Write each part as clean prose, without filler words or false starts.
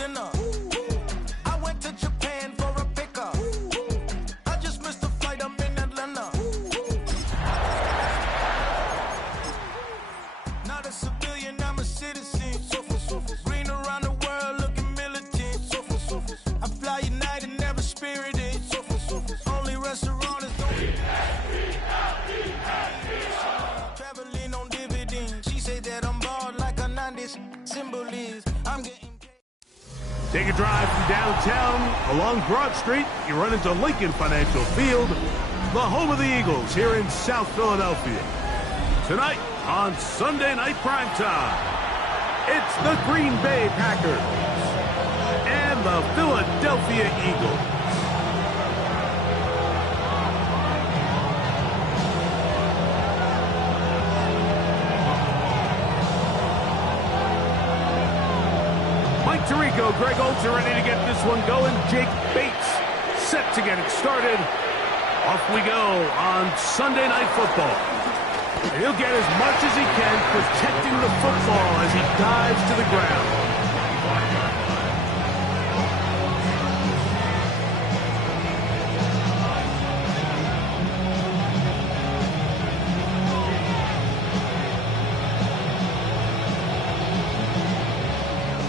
dinner. I went to Japan for a pickup. I just missed a flight, I'm in Atlanta. Not a civilian, I'm a citizen. Green around the world, looking militant. I fly United, never spirited. Only restaurant is going. Traveling on dividends. She say that I'm bald like a 90s symbol is. I'm getting. Take a drive from downtown along Broad Street. You run into Lincoln Financial Field, the home of the Eagles here in South Philadelphia. Tonight on Sunday Night Primetime, it's the Green Bay Packers and the Philadelphia Eagles. Mike Tirico, Greg Olsen ready to get this one going. Jake Bates set to get it started. Off we go on Sunday Night Football. And he'll get as much as he can protecting the football as he dives to the ground.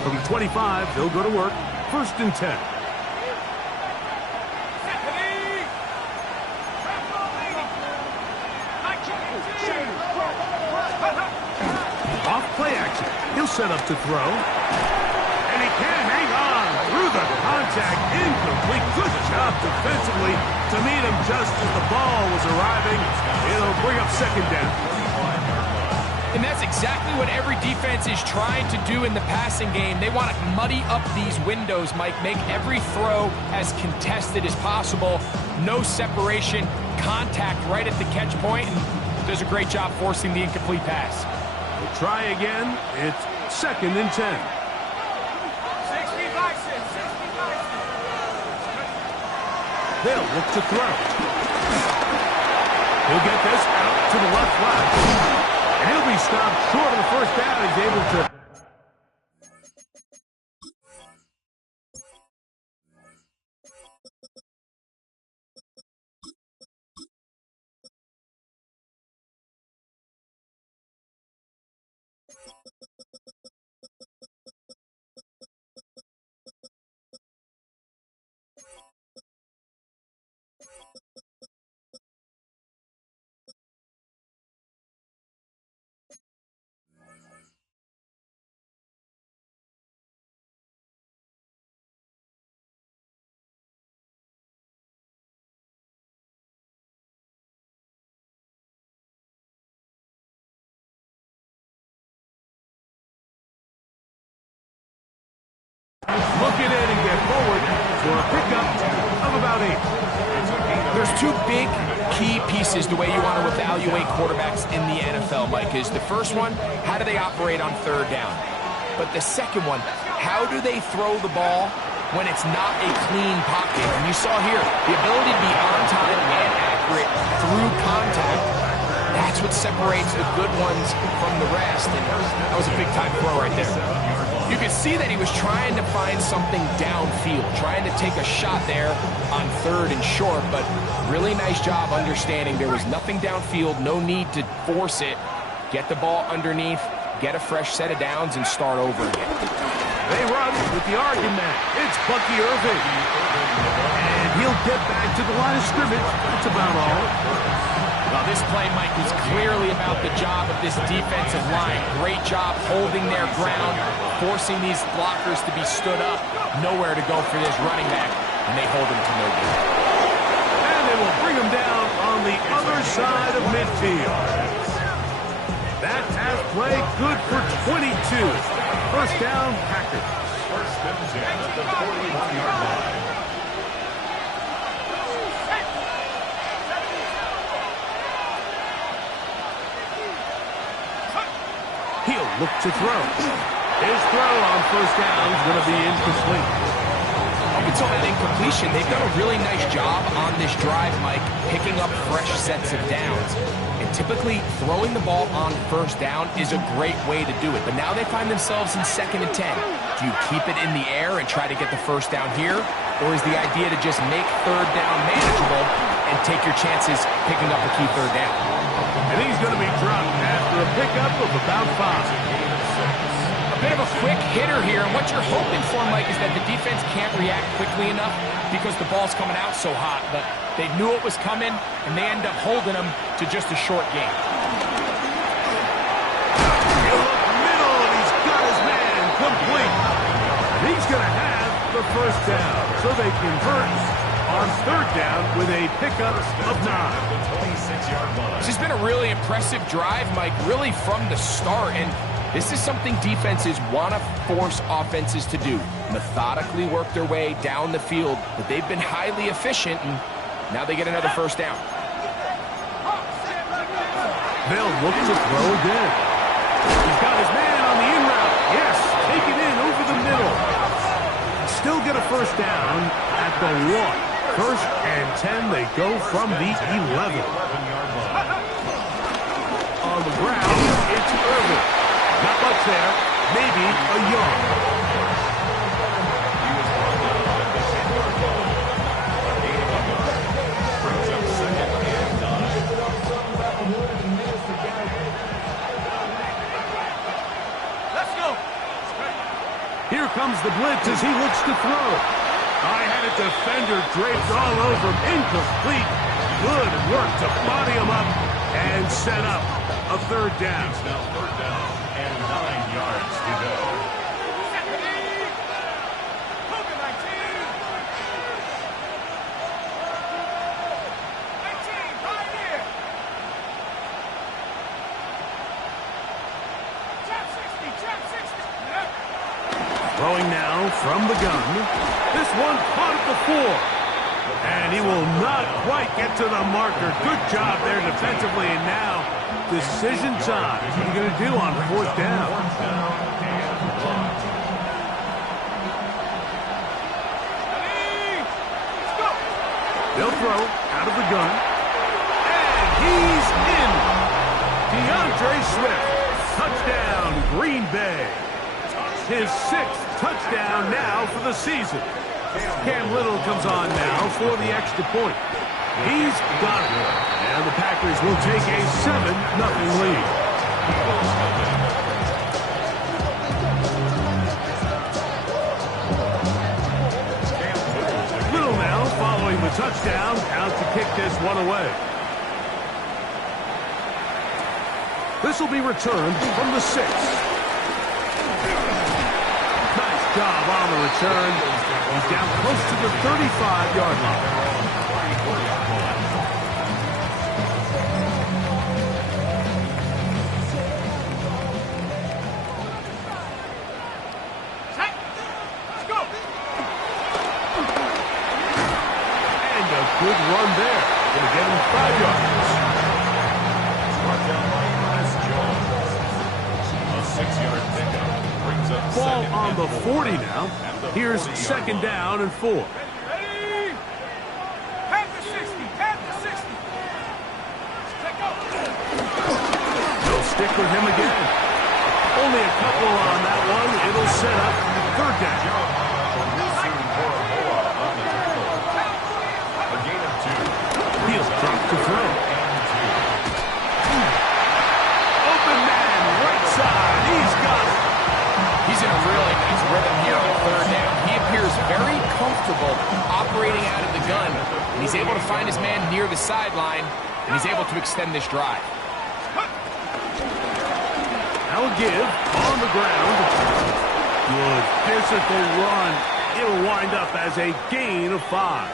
From the 25, they'll go to work. 1st and 10. Off play action. He'll set up to throw. And he can hang on through the contact. Incomplete. Good job defensively to meet him just as the ball was arriving. It'll bring up 2nd down. And that's exactly what every defense is trying to do in the passing game. They want to muddy up these windows, Mike, make every throw as contested as possible. No separation, contact right at the catch point, and does a great job forcing the incomplete pass. We'll try again. It's 2nd and 10. They'll look to throw. He'll get this out to the left flat. And he'll be stopped short of the 1st down. He's able to. Look at it and get forward for a pickup of about 8. There's 2 big key pieces the way you want to evaluate quarterbacks in the NFL, Mike. Is the first one, how do they operate on 3rd down? But the second one, how do they throw the ball when it's not a clean pocket? And you saw here, the ability to be on time and accurate through contact. That's what separates the good ones from the rest. And that was a big-time throw right there. You could see that he was trying to find something downfield, trying to take a shot there on 3rd and short, but really nice job understanding there was nothing downfield, no need to force it. Get the ball underneath, get a fresh set of downs, and start over again. They run with the argument. It's Bucky Irving. And he'll get back to the line of scrimmage. That's about all. Well, this play, Mike, was clearly about the job of this defensive line. Great job holding their ground, forcing these blockers to be stood up. Nowhere to go for this running back, and they hold him to no good. And they will bring him down on the other side of midfield. That pass play good for 22. 1st down, Packers. 1st and 10 at the 41-yard line. He'll look to throw. His throw on 1st down is going to be incomplete. Up until that incompletion, they've done a really nice job on this drive, Mike, picking up fresh sets of downs. And typically throwing the ball on first down is a great way to do it. But now they find themselves in 2nd and 10. Do you keep it in the air and try to get the first down here? Or is the idea to just make 3rd down manageable and take your chances picking up a key 3rd down? And he's going to be dropped after a pickup of about 5. A bit of a quick hitter here, and what you're hoping for, Mike, is that the defense can't react quickly enough because the ball's coming out so hot, but they knew it was coming, and they end up holding them to just a short game. He'll look middle, and he's got his man complete. He's going to have the first down, so they convert on 3rd down with a pickup of 9. This has been a really impressive drive, Mike, really from the start, and this is something defenses want to force offenses to do. Methodically work their way down the field, but they've been highly efficient, and now they get another first down. They'll look to throw again. He's got his man on the in route. Yes, take it in over the middle. Still get a first down at the 1. 1st and 10, they go from the 11. On the ground, it's Irvin. Not much there, maybe a yard. Let's go. Here comes the blitz as he looks to throw. I had a defender draped all over him. Incomplete. Good work to body him up and set up a 3rd down. Now 3rd down and 9 yards to go. Throwing now from the gun. This one caught at the 4. And he will not quite get to the marker. Good job there defensively. And now, decision time. What are you going to do on 4th down? They'll throw out of the gun. And he's in. DeAndre Swift. Touchdown, Green Bay. His 6th touchdown now for the season. Cam Little comes on now for the extra point. He's got it. And the Packers will take a 7-0 lead. Little now following the touchdown, out to kick this one away. This will be returned from the 6. Nice job on the return. He's down close to the 35-yard line. Let's go. And a good run there. Going to get him 5 yards. Brought down by Chris Jones. A 6-yard pickup brings up Ball 2nd on and the 4. 40 now. Here's 2nd down and 4. Ready? Head to 60. Head to 60. Let's go. They'll stick with him again. Only a couple on that one. It'll set up 3rd down. A gain of 2. He'll drop to throw. Open man, right side. He's got it. He's in a really nice rhythm here on 3rd down. He appears very comfortable operating out of the gun, and he's able to find his man near the sideline, and he's able to extend this drive. Now a give on the ground. Good physical run. It'll wind up as a gain of 5.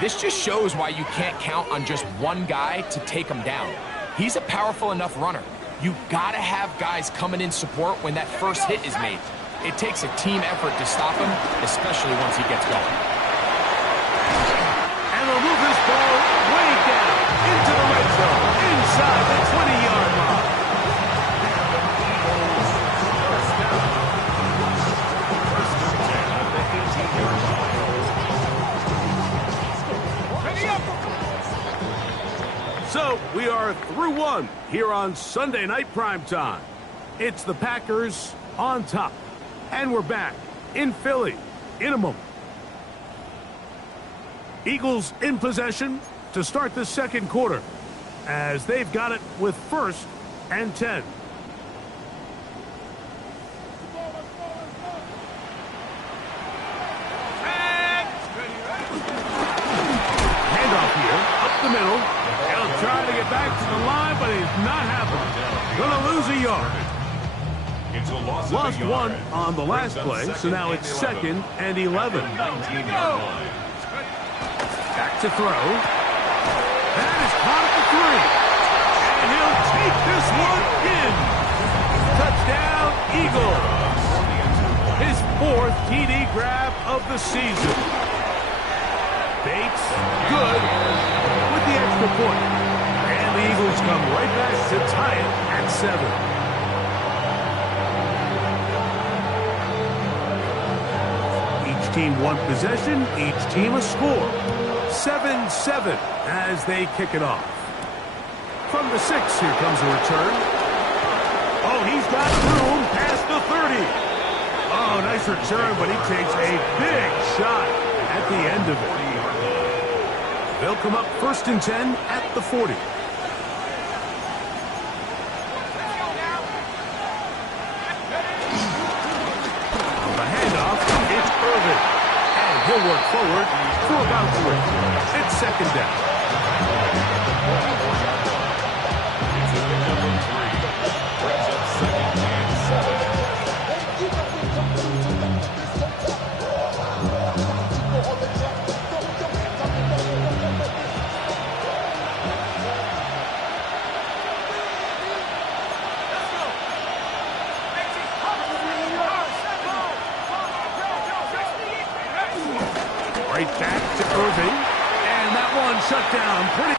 This just shows why you can't count on just one guy to take him down. He's a powerful enough runner. You gotta have guys coming in support when that first hit is made. It takes a team effort to stop him, especially once he gets going. And they'll move this ball way down into the red zone, inside the 20-yard line. So We are through one here on Sunday Night Primetime. It's the Packers on top. And we're back in Philly in a moment. Eagles in possession to start the second quarter as they've got it with 1st and 10. Handoff here, up the middle. He'll try to get back to the line, but he's not happening. Gonna lose a yard. Lost one on the last play, so now it's 2nd and 11. Back to throw. That is caught at the 3. And he'll take this one in. Touchdown, Eagles. His 4th TD grab of the season. Bates, good, with the extra point. And the Eagles come right back to tie it at 7. Each team one possession, each team a score. 7-7 as they kick it off. From the 6, here comes a return. Oh, he's got room past the 30. Oh, nice return, but he takes a big shot at the end of it. They'll come up 1st and 10 at the 40. The handoff, it's Irvin. And he'll work forward for about 3. It's 2nd down. It's a big number 3. Brings up 2nd and 7. Right back to Irving, and that one shut down pretty.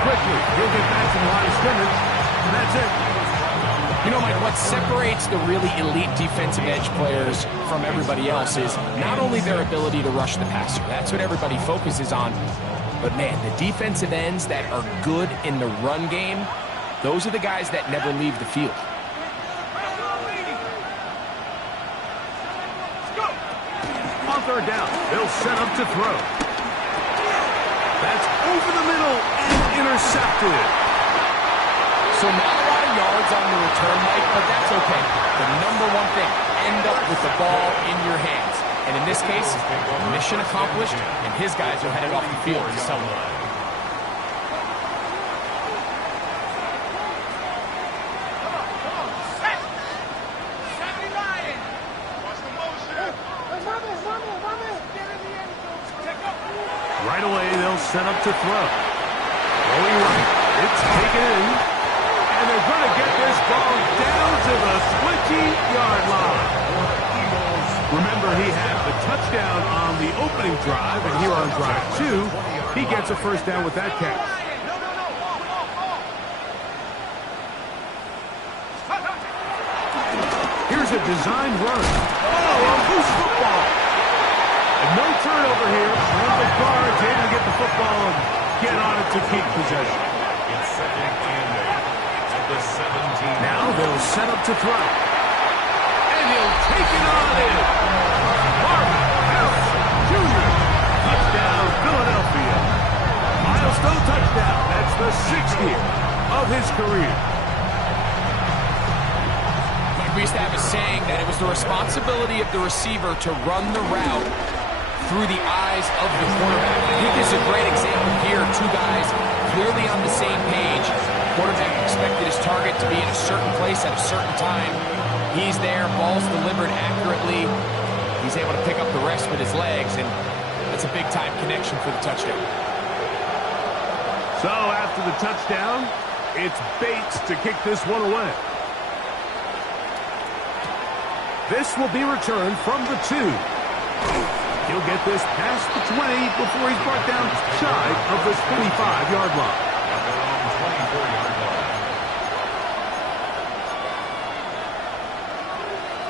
Quickly, he'll get back to the line of scrimmage, and that's it. You know, Mike, what separates the really elite defensive edge players from everybody else is not only their ability to rush the passer. That's what everybody focuses on. But, man, the defensive ends that are good in the run game, those are the guys that never leave the field. On 3rd down, they'll set up to throw. That's over the middle and intercepted. So not a lot of yards on the return, Mike, but that's okay. The number one thing, end up with the ball in your hands. And in this case, mission accomplished, and his guys are headed off the field to celebrate. Right away, they'll set up to throw. Going right, it's taken in. And they're going to get this ball down to the 20-yard line. Remember, he had the touchdown on the opening drive, and here on drive 2, he gets a 1st down with that catch. Here's a designed run. Oh, a loose football. And no turnover here. One of the guards able to get the football and get on it to keep possession. It's 2nd and 8 at the 17. Now they'll set up to throw. And he'll take it on in. Marvin Harrison Jr. Touchdown, Philadelphia. Milestone touchdown. That's the 6th year of his career. We used to have a saying that it was the responsibility of the receiver to run the route through the eyes of the quarterback. I think this is a great example here. 2 guys clearly on the same page. Quarterback expected his target to be in a certain place at a certain time. He's there, ball's delivered accurately. He's able to pick up the rest with his legs, and that's a big-time connection for the touchdown. So after the touchdown, it's Bates to kick this one away. This will be returned from the 2. He'll get this past the 20 before he's brought down shy of the 25-yard line. At their own 24-yard line.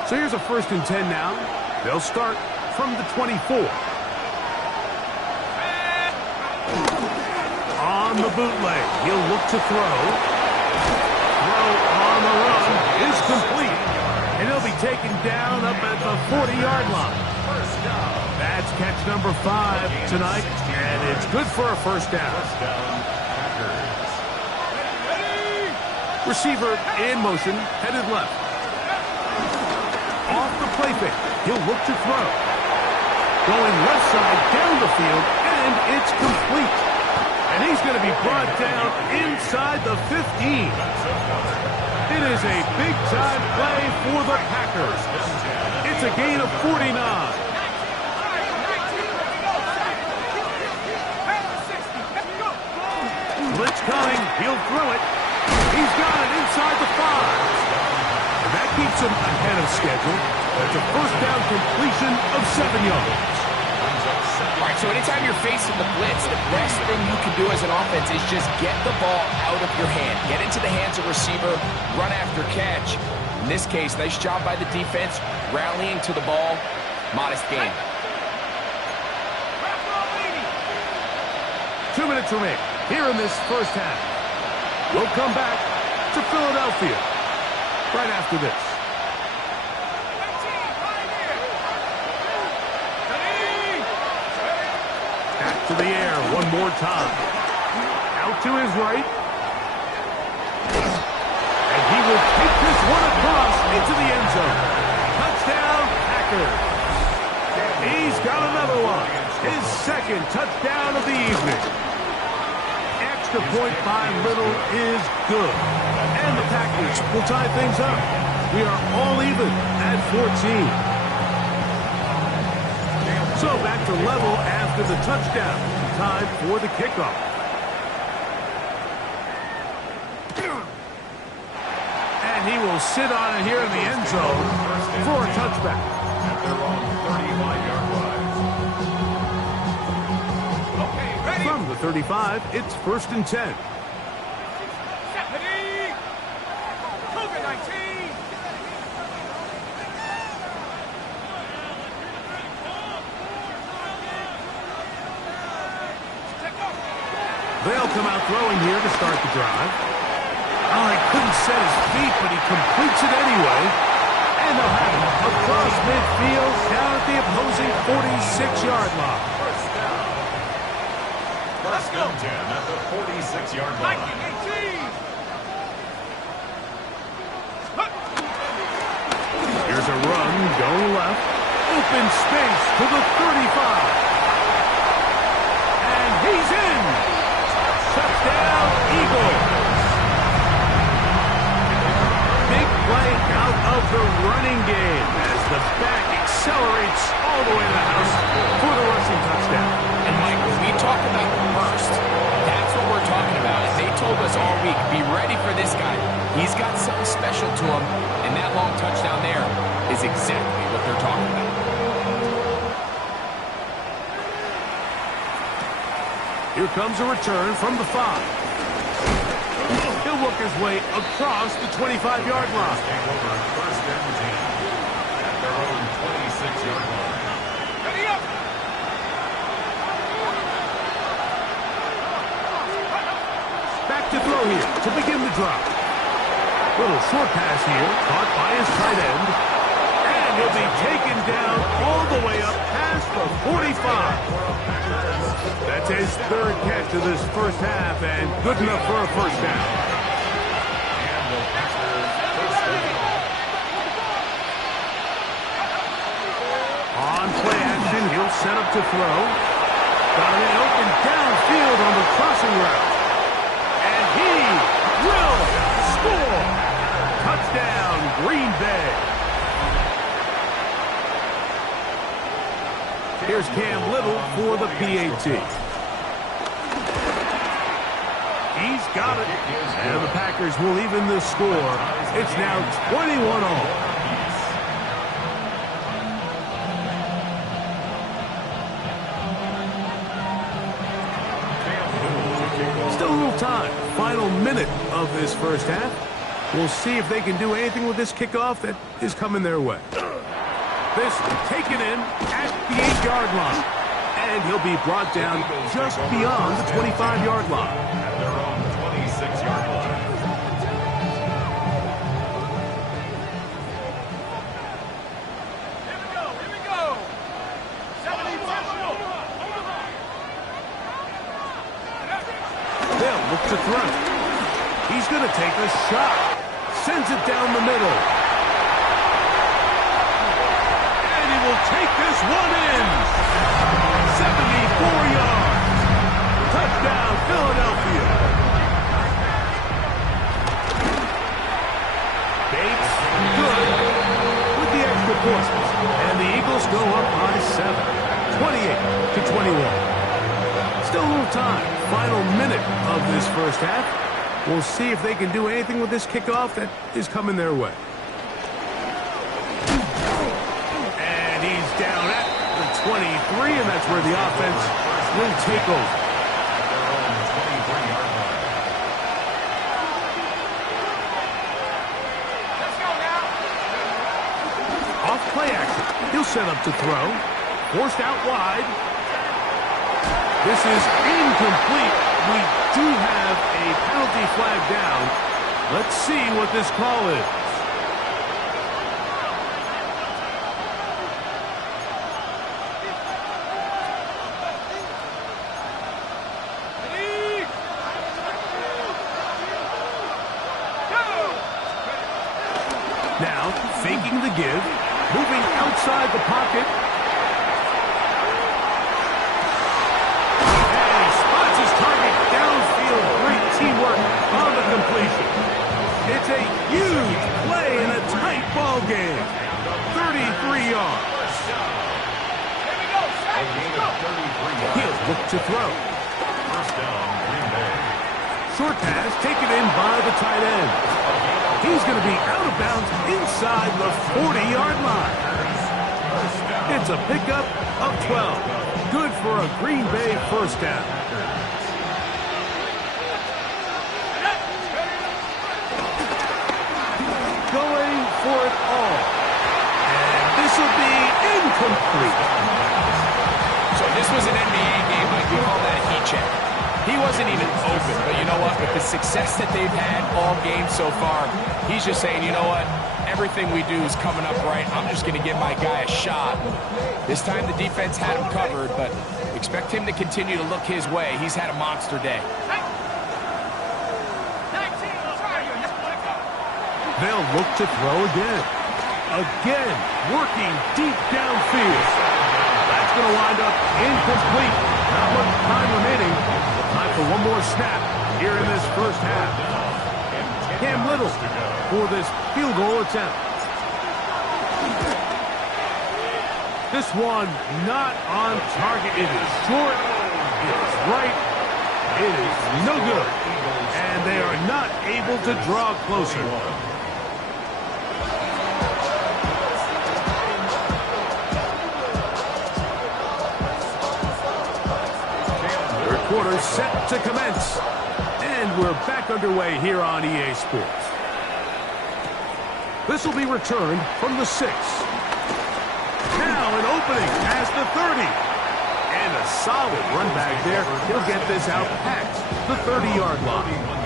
So here's a 1st and 10 now. They'll start from the 24. On the bootleg, he'll look to throw. Throw on the run is complete. And he'll be taken down up at the 40-yard line. That's catch number 5 tonight, and it's good for a 1st down. Receiver in motion, headed left. Off the play fake, he'll look to throw. Going left side down the field, and it's complete. And he's going to be brought down inside the 15. It is a big-time play for the Packers. It's a gain of 49. Blitz coming. He'll throw it. He's got it inside the 5. And that keeps him ahead of schedule. That's a 1st down completion of 7 yards. All right, so anytime you're facing the blitz, the best thing you can do as an offense is just get the ball out of your hand. Get into the hands of receiver, run after catch. In this case, nice job by the defense, rallying to the ball. Modest gain. 2 minutes remain here in this 1st half. We'll come back to Philadelphia right after this. Back to the air one more time. Out to his right. And he will take this one across into the end zone. Touchdown, Packers. He's got another one. His 2nd touchdown of the evening. Extra point by Little is good. And the Packers will tie things up. We are all even at 14. So back to level after the touchdown. Time for the kickoff. And he will sit on it here in the end zone for a touchback. At their own 35-yard line. From the 35, it's 1st and 10. They'll come out throwing here to start the drive. Oh, he couldn't set his feet, but he completes it anyway. And they'll have him across midfield down at the opposing 46-yard line. First and 10 at the 46-yard line. Here's a run going left. Open space to the 35. And he's in. Touchdown, Eagles. Big play out of the running game as the back accelerates all the way to the house for the rushing touchdown. And Mike, when we talk about burst, that's what we're talking about. And they told us all week, be ready for this guy. He's got something special to him, and that long touchdown there is exactly what they're talking about. Here comes a return from the 5. He'll work his way across the 25-yard line. Take over 1st and 10 at their own 26-yard line. Ready up! Back to throw here to begin the drive. Little short pass here, caught by his tight end. And he'll be taken down all the way up past the 45. That's his 3rd catch of this 1st half, and good enough for a 1st down. And the Packers first down. On play action, he'll set up to throw. Got it open downfield on the crossing route. And he will score. Touchdown, Green Bay. Here's Cam Little for the PAT. He's got it. And the Packers will even the score. It's now 21-all. Still a little time. Final minute of this first half. We'll see if they can do anything with this kickoff that is coming their way. This taken in at the 8-yard line. And he'll be brought down just beyond the 25-yard line. At their own 26-yard line. Here we go. 70-10. They'll look to throw. He's going to take a shot. Sends it down the middle. And he will take this one in. 74 yards. Touchdown, Philadelphia. Bates, good, with the extra point. And the Eagles go up by 7, 28-21. Still a little time. Final minute of this first half. We'll see if they can do anything with this kickoff that is coming their way. And he's down at the 23, and that's where the offense will take over. Their own 23-yard line. Let's go now. Off play action. He'll set up to throw. Forced out wide. This is incomplete. We do have a penalty flag down. Let's see what this call is. Now, faking the give, moving outside the pocket. And he spots his target downfield. Great teamwork on the completion. It's a huge play in a tight ball game. 33 yards. He'll look to throw. First down, Green Bay. Short pass taken in by the tight end. He's going to be out of bounds inside the 40-yard line. It's a pickup of 12. Good for a Green Bay first down. Going for it all. And this will be incomplete. So this was an NBA game, like we call that a heat check. He wasn't even open, but you know what? With the success that they've had all game so far, he's just saying, you know what? Everything we do is coming up right. I'm just going to give my guy a shot. This time the defense had him covered, but expect him to continue to look his way. He's had a monster day. They'll look to throw again. Again, working deep downfield. That's going to wind up incomplete. Not much time remaining. Time for one more snap here in this first half. Cam Little for this field goal attempt. This one not on target. It is short. It is right. It is no good. And they are not able to draw closer. Quarter set to commence. And we're back underway here on EA Sports. This will be returned from the 6. Now an opening past the 30. And a solid run back there. He'll get this out past the 30-yard line.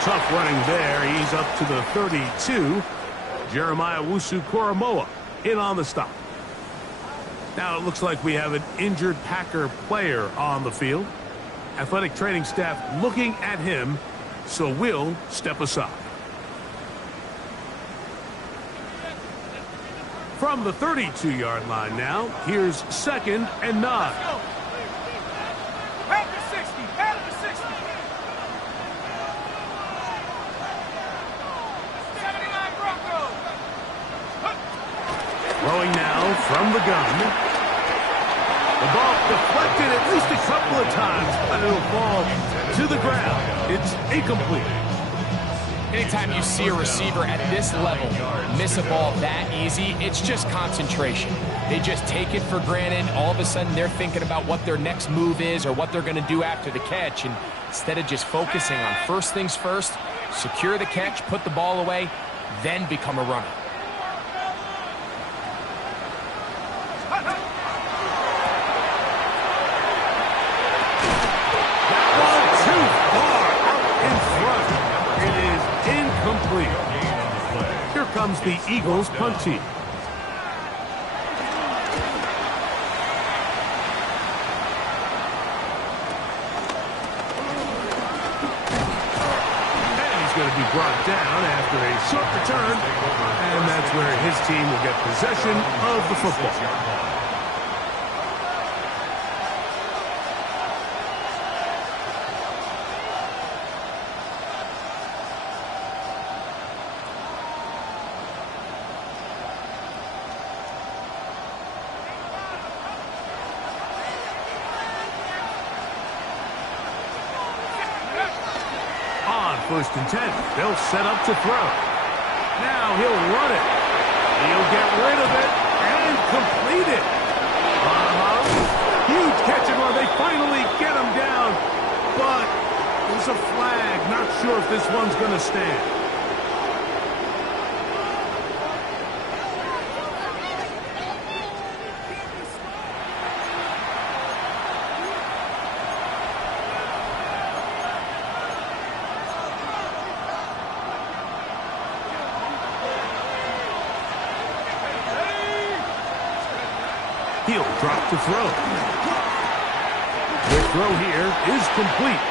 Tough running there. He's up to the 32. Jeremiah Owusu-Koramoah in on the stop. Now it looks like we have an injured Packer player on the field. Athletic training staff looking at him so we'll step aside. From the 32-yard line now, here's 2nd and 9. Throwing now from the gun. The ball deflected at least a couple of times, but it'll fall to the ground. It's incomplete. Anytime you see a receiver at this level miss a ball that easy, it's just concentration. They just take it for granted. All of a sudden, they're thinking about what their next move is or what they're going to do after the catch. And instead of just focusing on first things first, secure the catch, put the ball away, then become a runner. Here comes the Eagles punt team. And he's going to be brought down after a short return. And that's where his team will get possession of the football. First and 10. They'll set up to throw. Now he'll run it. He'll get rid of it and complete it. Huge catch and run. They finally get him down. But there's a flag. Not sure if this one's going to stand. He'll drop to throw. The throw here is complete.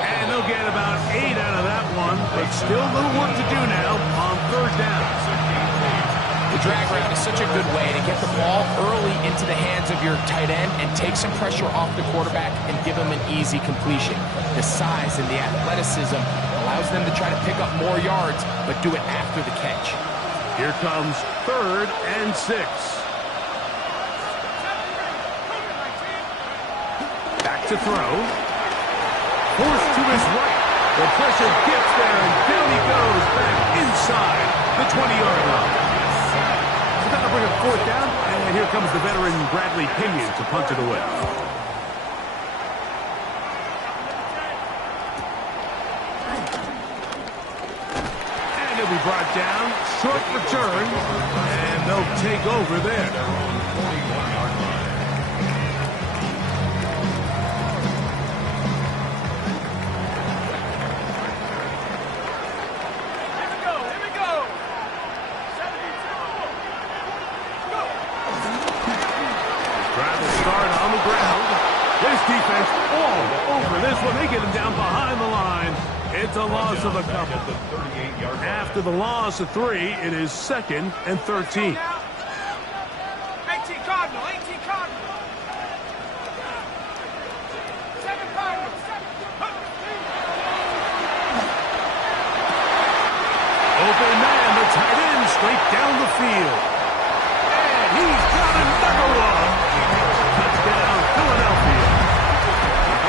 And they'll get about 8 out of that one, but still a little work to do now on 3rd down. The drag route is such a good way to get the ball early into the hands of your tight end and take some pressure off the quarterback and give him an easy completion. The size and the athleticism allows them to try to pick up more yards, but do it after the catch. Here comes 3rd and 6. To throw. Forced to his right. The pressure gets there, and down he goes back inside the 20-yard line. So that'll bring up 4th down, and here comes the veteran Bradley Pinion to punt it away. And he'll be brought down. Short return, and they'll take over there. Defense all over this one. They get him down behind the line. It's a loss of a couple. After the loss of 3, it is 2nd and 13. 18 Cardinal, 18 Cardinal. 7 Cardinal. Open man, the tight end, straight down the field. And he's got another one. Touchdown, Philadelphia.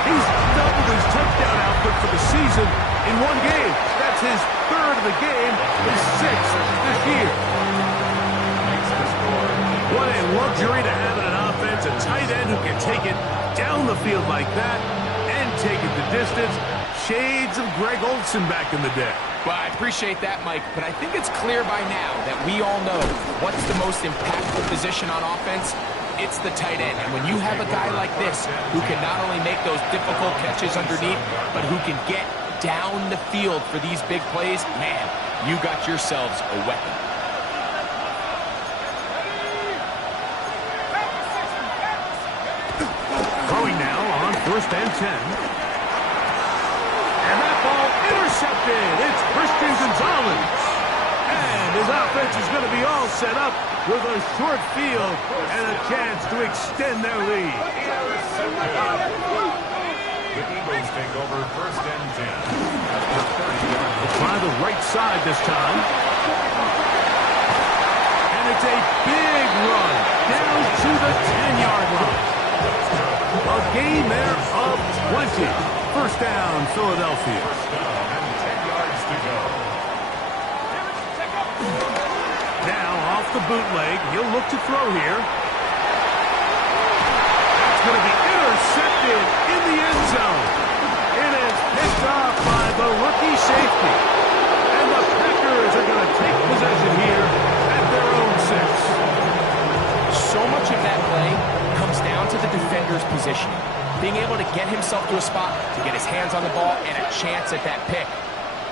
He's doubled his touchdown output for the season in one game. That's his 3rd of the game, his 6th this year. What a luxury to have in an offense, a tight end who can take it down the field like that and take it the distance. Shades of Greg Olsen back in the day. Well, I appreciate that, Mike, but I think it's clear by now that we all know what's the most impactful position on offense. It's the tight end. And when you have a guy like this who can not only make those difficult catches underneath, but who can get down the field for these big plays, man, you got yourselves a weapon. Throwing now on 1st and 10. And that ball intercepted. intercepted. It's Christian Gonzalez. And his offense is going to be all set up with a short field and a chance to extend their lead. The Eagles take over 1st and 10. They'll try the right side this time. And it's a big run down to the 10-yard line. A gain there of 20. 1st down, Philadelphia. 1st down and 10 yards to go. Now off the bootleg, he'll look to throw here. That's going to be intercepted in the end zone. It is picked off by the rookie safety. And the Packers are going to take possession here at their own 6. So much of that play comes down to the defender's positioning. Being able to get himself to a spot, to get his hands on the ball, and a chance at that pick.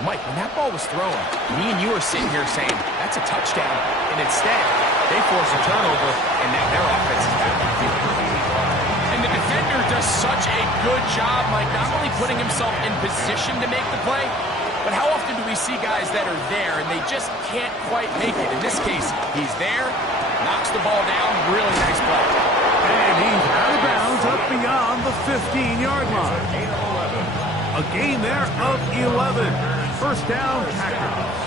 Mike, when that ball was thrown, me and you are sitting here saying, that's a touchdown. And instead, they force a turnover, and now their offense is back on the field. And the defender does such a good job, Mike, not only putting himself in position to make the play, but how often do we see guys that are there and they just can't quite make it? In this case, he's there, knocks the ball down, really nice play. And he's out of bounds up beyond the 15-yard line. A gain there of 11. 1st down, Packers.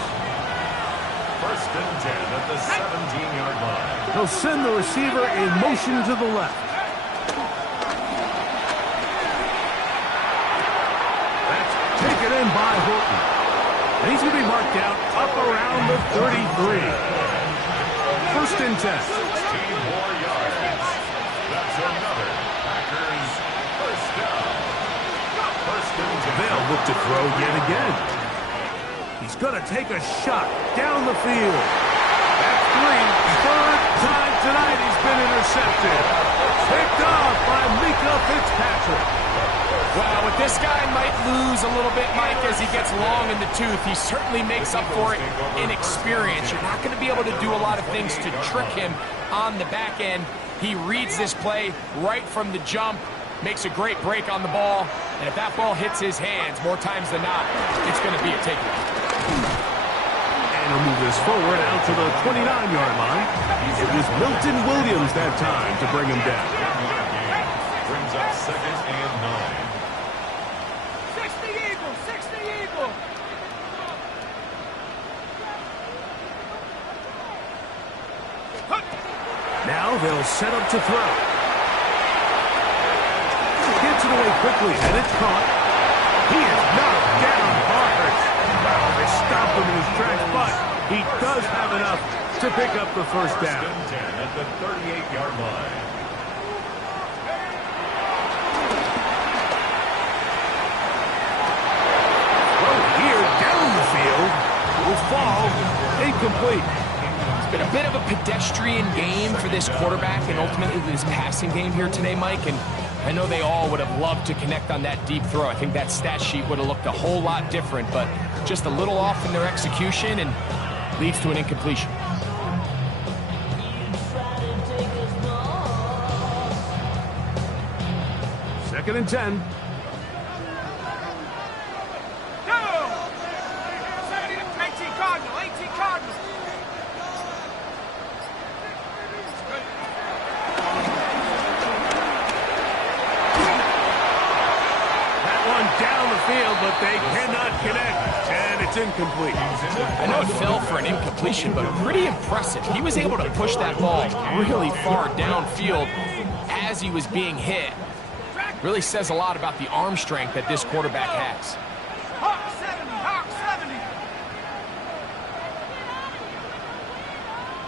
1st and 10 at the 17-yard line. He'll send the receiver in motion to the left. That's taken in by Horton. And he's going to be marked out up around the 33. 1st and 10. 16 more yards. That's another Packers 1st down. 1st and 10. They'll look to throw yet again. He's going to take a shot down the field. That's 3. 3rd time tonight he's been intercepted. Picked off by Minkah Fitzpatrick. Wow, with this guy might lose a little bit, Mike, as he gets long in the tooth. He certainly makes up for it in experience. You're not going to be able to do a lot of things to trick him on the back end. He reads this play right from the jump, makes a great break on the ball, and if that ball hits his hands more times than not, it's going to be a takeaway. And he'll move this forward out to the 29-yard line. It was Milton Williams that time to bring him down. Brings up 2nd and 9. 60 Eagles, 60 Eagles. Now they'll set up to throw. Gets it away quickly, and it's caught. He is knocked down hard. Wow, they stopped him in his tracks, but he does have enough to pick up the 1st down. 1st and 10 at the 38-yard line. Here down the field will fall incomplete. It's been a bit of a pedestrian game for this quarterback and ultimately this passing game here today, Mike, and I know they all would have loved to connect on that deep throw. I think that stat sheet would have looked a whole lot different, but just a little off in their execution and leads to an incompletion. Second and 10. But they cannot connect, and it's incomplete. I know it fell for an incompletion, but pretty impressive. He was able to push that ball really far downfield as he was being hit. Really says a lot about the arm strength that this quarterback has. Hawk 70, Hawk 70.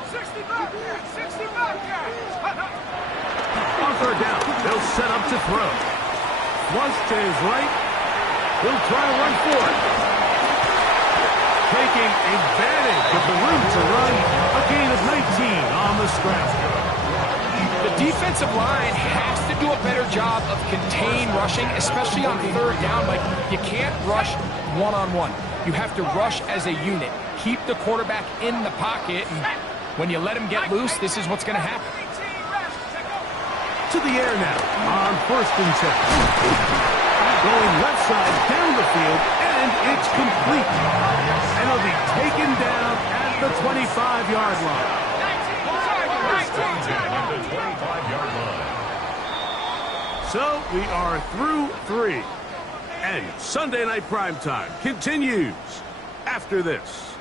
60 back there, 60 back there. On 3rd down, they'll set up to throw. Flush to his right. He'll try to run for it. Taking advantage of the room to run. A gain of 19 on the scramble. The defensive line has to do a better job of contain rushing, especially on 3rd down. Like, you can't rush one-on-one. You have to rush as a unit. Keep the quarterback in the pocket, and when you let him get loose, this is what's going to happen. To the air now on 1st and 10. going left side down the field, and it's complete. And he'll be taken down at the 25-yard line. So we are through 3. And Sunday Night Primetime continues after this.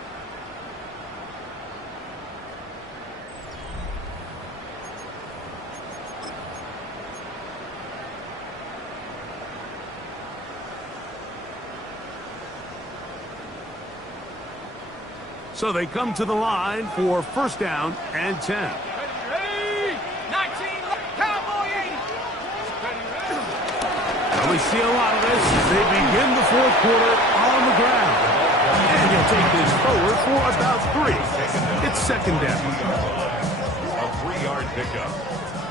So they come to the line for first down and 10. Ready? 19, Cowboy 80. And we see a lot of this as they begin the fourth quarter on the ground. And he'll take this forward for about 3. It's second down. A 3-yard pickup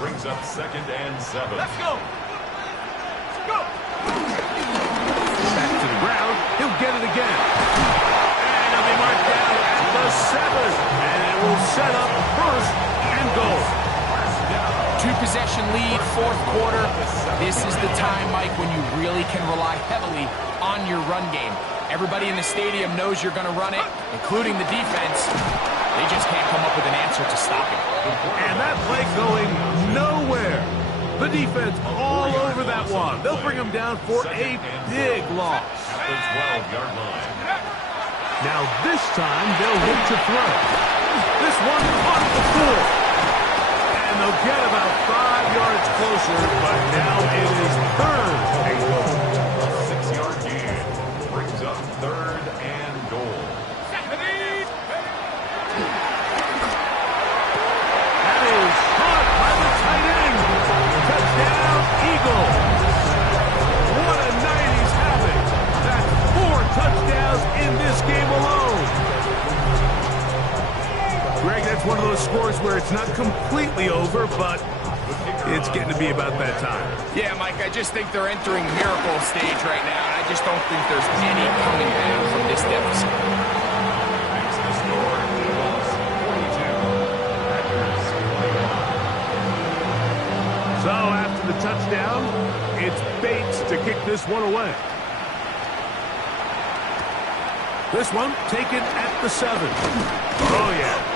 brings up second and 7. Let's go. Go. Back to the ground. He'll get it again. And he'll be marked down at the 7. And it will set up first and goal. 2-possession lead, fourth quarter. This is the time, Mike, when you really can rely heavily on your run game. Everybody in the stadium knows you're going to run it, including the defense. They just can't come up with an answer to stop it. And that play going nowhere. The defense all over that one. They'll bring him down for a big loss. At the 12-yard line. Now this time they'll look to throw. This one on the 4. And they'll get about 5 yards closer, but now it is third and goal. A 6-yard gain brings up third and goal. That is caught by the tight end. Touchdown, Eagles. What a night he's having. That's 4 touchdowns in this game alone. Greg, that's one of those scores where it's not completely over, but it's getting to be about that time. Yeah, Mike, I just think they're entering miracle stage right now, and I just don't think there's any coming back from this deficit. Makes the score Eagles 42. Packers 21. So after the touchdown, it's Bates to kick this one away. This one taken at the 7. Oh, yeah.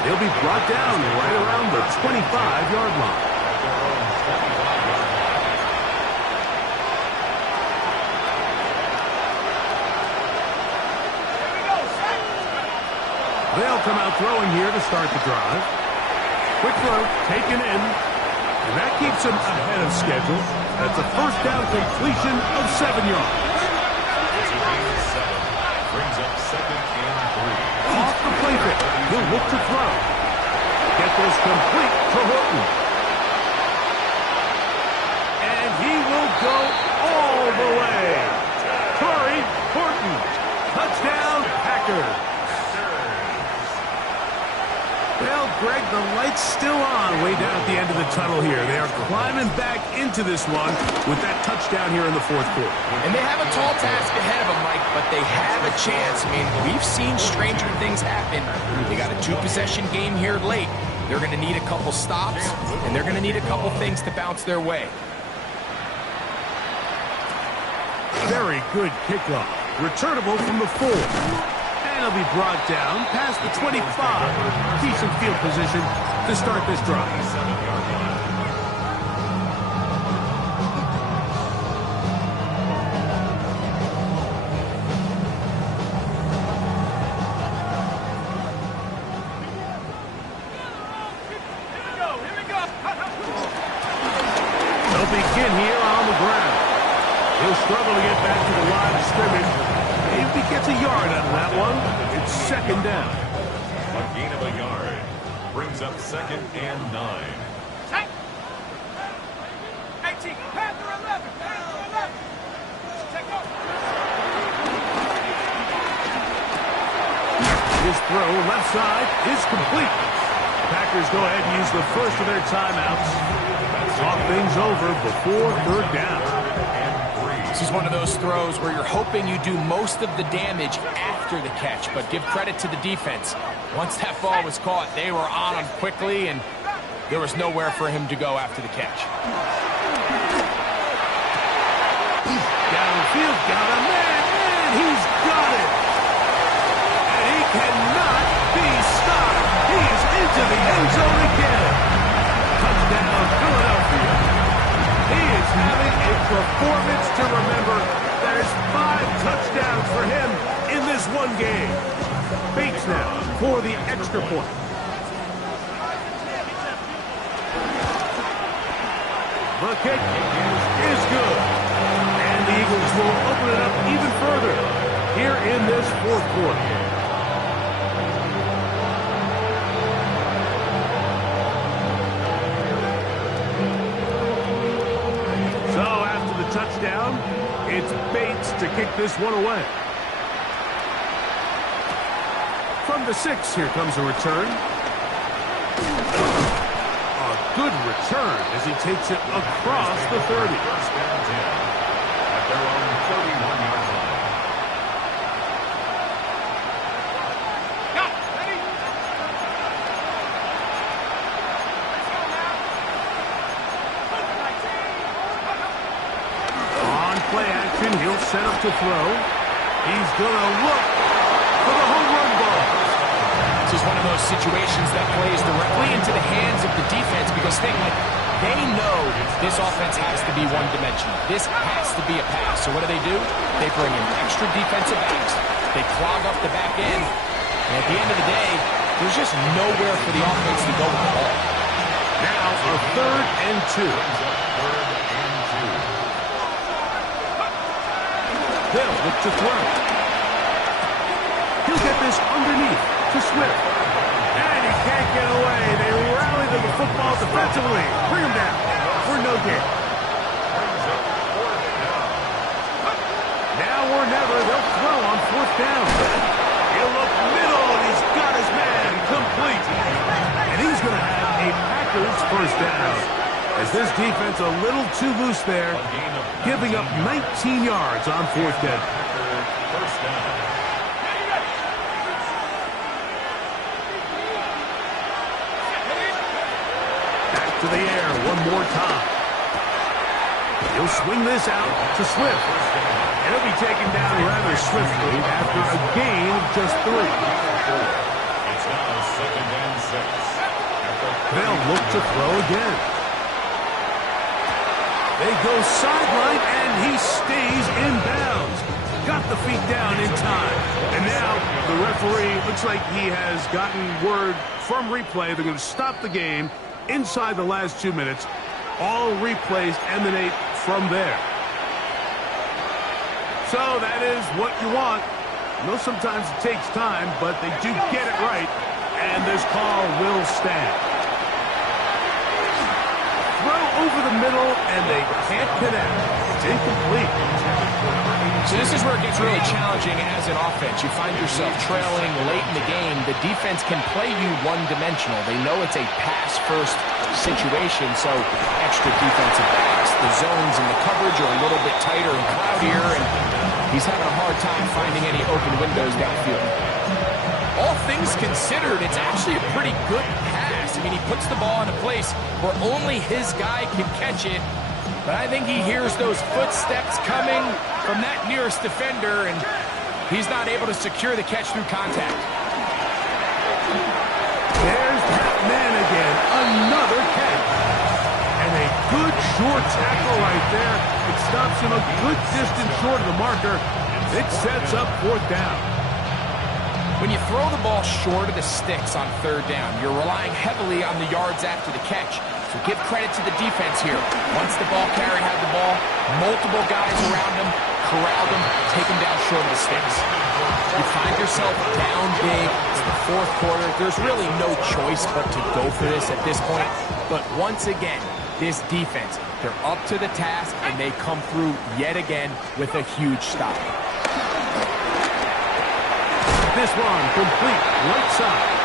He'll be brought down right around the 25-yard line. They'll come out throwing here to start the drive. Quick throw, taken in, and that keeps him ahead of schedule. That's a first down completion of 7 yards. Brings up second and 3. Off the play pick, he'll look to throw. Get this complete to Horton. And he will go all the way. Torrey Horton. Touchdown, Packers. Well, Greg, the light's still on way down at the end of the tunnel here. They are climbing back into this one with that touchdown here in the fourth quarter. And they have a tall task ahead of them, Mike, but they have a chance. I mean, we've seen stranger things happen. They got a 2-possession game here late. They're going to need a couple stops, and they're going to need a couple things to bounce their way. Very good kickoff. Returnable from the 4. And he'll be brought down past the 25. Decent field position to start this drive. 7-yard line. They'll begin here on the ground. He'll struggle to get back to the line of scrimmage. Maybe gets a yard out of that one. It's second down. A gain of a yard brings up second and 9. 18, Panther 11, Panther 11. Take off. His throw left side is complete. Packers go ahead and use the first of their timeouts. Talk things over before third down. This is one of those throws where you're hoping you do most of the damage after the catch, but give credit to the defense. Once that ball was caught, they were on him quickly, and there was nowhere for him to go after the catch. downfield, got a man, and he's got it. And he cannot be stopped. He is into the end zone again. Touchdown, Philadelphia. He is having a performance to remember. That is 5 touchdowns for him in this one game. Bates now for the extra point. The kick is good. And the Eagles will open it up even further here in this fourth quarter. So after the touchdown, it's Bates to kick this one away. From the 6, here comes a return. Good return as he takes it across the 30. First down 10 at their own 31-yard line. On play action, he'll set up to throw. He's going to look for the home run ball. This is one of those situations that plays directly into the hands of the defense because they know this offense has to be one-dimensional. This has to be a pass. So what do? They bring in extra defensive backs. They clog up the back end. And at the end of the day, there's just nowhere for the offense to go with the ball. Now a 3rd and 2. They'll look to throw. He'll get this underneath to Swift. And he can't get away. They rally to the football defensively. Bring him down for no gain. Now or never, they'll throw on 4th down. He'll look middle, and he's got his man complete. And he's going to have a Packers first down. As this defense a little too loose there, giving up 19 yards on 4th down. First down. To the air one more time. He'll swing this out to Swift. And he'll be taken down rather swiftly after a gain of just 3. It's now 2nd and 6. They'll look to throw again. They go sideline, and he stays in bounds. Got the feet down in time. And now the referee looks like he has gotten word from replay. They're going to stop the game inside the last 2 minutes. All replays emanate from there. So that is what you want. I know sometimes it takes time, but they do get it right, and this call will stand. Throw over the middle, and they can't connect. It's incomplete. So this is where it gets really challenging as an offense. You find yourself trailing late in the game. The defense can play you one-dimensional. They know it's a pass-first situation, so extra defensive backs. The zones and the coverage are a little bit tighter and cloudier, and he's having a hard time finding any open windows downfield. All things considered, it's actually a pretty good pass. I mean, he puts the ball in a place where only his guy can catch it. But I think he hears those footsteps coming from that nearest defender, and he's not able to secure the catch through contact. There's that man again. Another catch. And a good short tackle right there. It stops him a good distance short of the marker. It sets up 4th down. When you throw the ball short of the sticks on 3rd down, you're relying heavily on the yards after the catch. So give credit to the defense here. Once the ball carrier had the ball, multiple guys around him, corralled him, take him down short of the sticks. You find yourself down big. It's the 4th quarter. There's really no choice but to go for this at this point. But once again, this defense, they're up to the task, and they come through yet again with a huge stop. This one complete right side.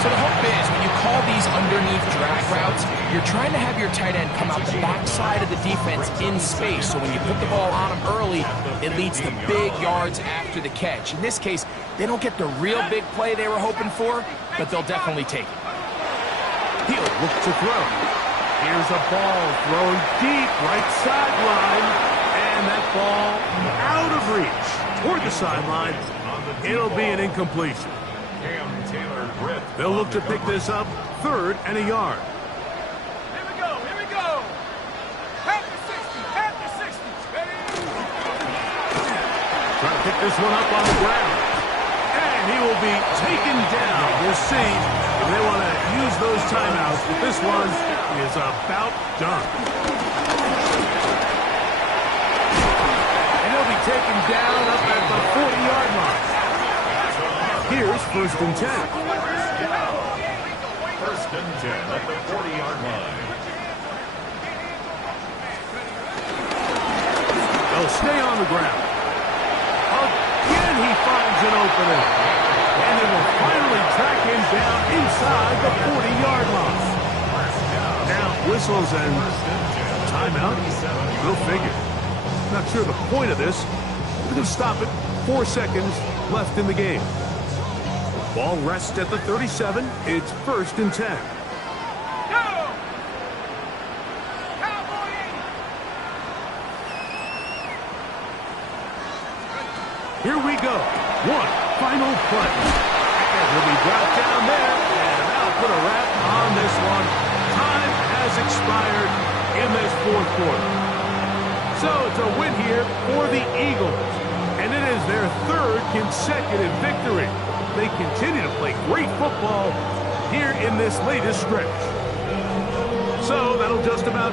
So the hope is when you call these underneath drag routes, you're trying to have your tight end come out the backside of the defense in space. So when you put the ball on him early, it leads to big yards after the catch. In this case, they don't get the real big play they were hoping for, but they'll definitely take it. He'll look to throw. Here's a ball thrown deep right sideline. And and that ball out of reach toward the sideline. It'll be an incompletion. They'll look to pick this up, 3rd and a yard. Here we go. Half the 60. Trying to pick this one up on the ground. And he will be taken down. We'll see if they want to use those timeouts, but this one is about done. And he'll be taken down up at the 40-yard line. Here's 1st and 10. 1st and 10 at the 40-yard line. They'll stay on the ground. Again, he finds an opening. And they will finally track him down inside the 40-yard line. Now, whistles and timeout. Go figure. Not sure the point of this. We're going to stop it. 4 seconds left in the game. Ball rests at the 37. It's 1st and 10. Here we go. One final play. And he'll be dropped down there. And that'll put a wrap on this one. Time has expired in this 4th quarter. So it's a win here for the Eagles. And it is their 3rd consecutive victory. They continue to play great football here in this latest stretch. So that'll just about do